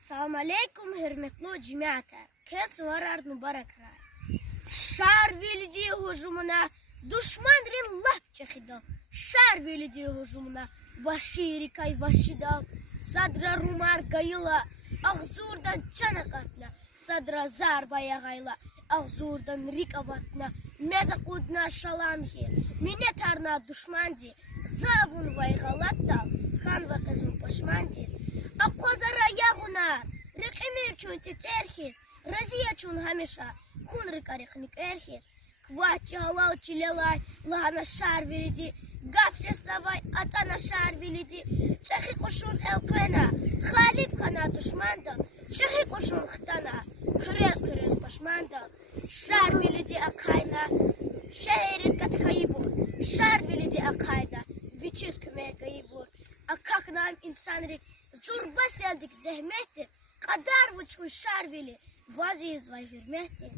Salam aleykum hürmetli cemaate. Kes varar mübarek ray. Şar velidi hücumuna düşman rin lap çekidal. Şar velidi hücumuna vaşiri kay vaşidal. Sadra rumar gayıla. Ağzurdan çanakatla. Sadra zarbaya gayla. Ağzurdan rikavatna. Mezakudna şalamhi. Minetarna düşmandi. Zavun vay galattal. Kan ve kızın paşmandi. Акозара ягуна, рекемир чун тетерхис, разия чун хамеша, кун рекарихник эрхис, квачи халал чилелай, лагана шар велиди, гавче савай, атана шар велиди, чехи кошун элкена, халиб кана душманда, чехи кошун хтана, крес пашманда, шар велиди акайна, шехерис катхаибур, шар велиди акайна, вичис кюме гаибур, а как нам инсанрик, Zurba seldik zehmeti, kadar bu şarveli, vaziz ve hürmeti.